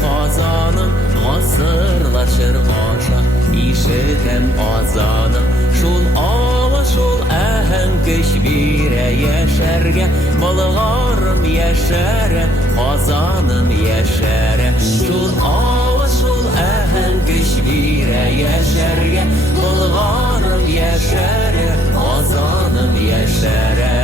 kazanım, asırlar çırgaşa işitem azanım. Şul ava şul ahenkeş bire yeşerge, balgarım yeşere, kazanım yeşere. Şul ava şul ahenkeş bire yeşerge, balgarım yeşere, kazanım yeşere.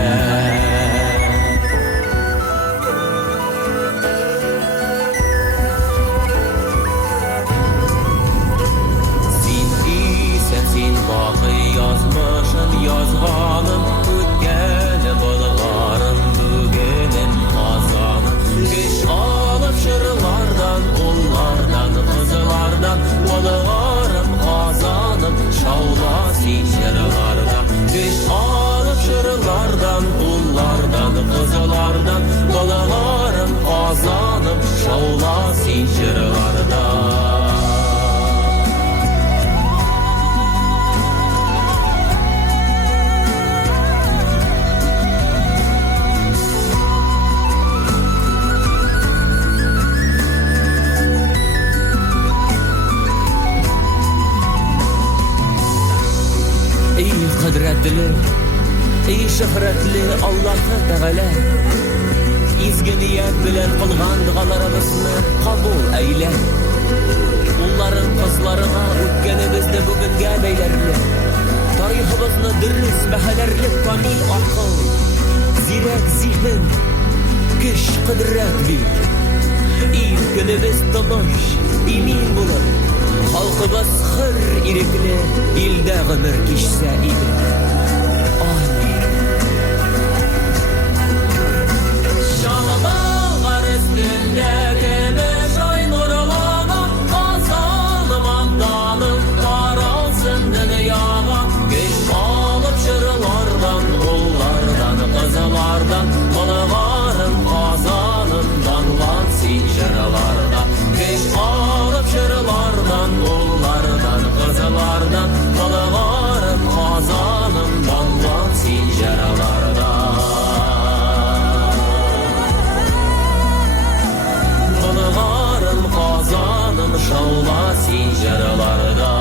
Yazmışım yazganım, ötkenim bulgarım, bugünüm kazanım. Geç alıp şırlardan, ullardan, kızlardan, bulgarım kazanım, şavlasın şırlarda. Geç alıp şırlardan, ullardan, kızlardan, bulgarım kazanım, şavlasın şırlarda. Kudretli, ey şöhretli Allah-u Teala, izgi niyet bilen kılgan dualarımızı kabul eyle. Onların kızlarına ötkenimizde bugün beylerli, tarihimizni dürüst bahalarlik kamil akıl, zirek zihin, güç kudret bir. İlkimiz tanış, emin bulun. Halkımız hır irikli, ilde gümür kişse idi. Amin. Şahbağlar üstünde gümüş ay nurlana, kazanım amdanım, karalsın dünyama. Geç alıp şırlardan, ullardan, kızlardan, bulgarım kazanım, danlansın şırlarda. Geç alıp şırlardan, ullardan, kızlardan, bulgarım kazanım, danlansın şırlarda. Bulgarım kazanım, şavlasın şırlarda.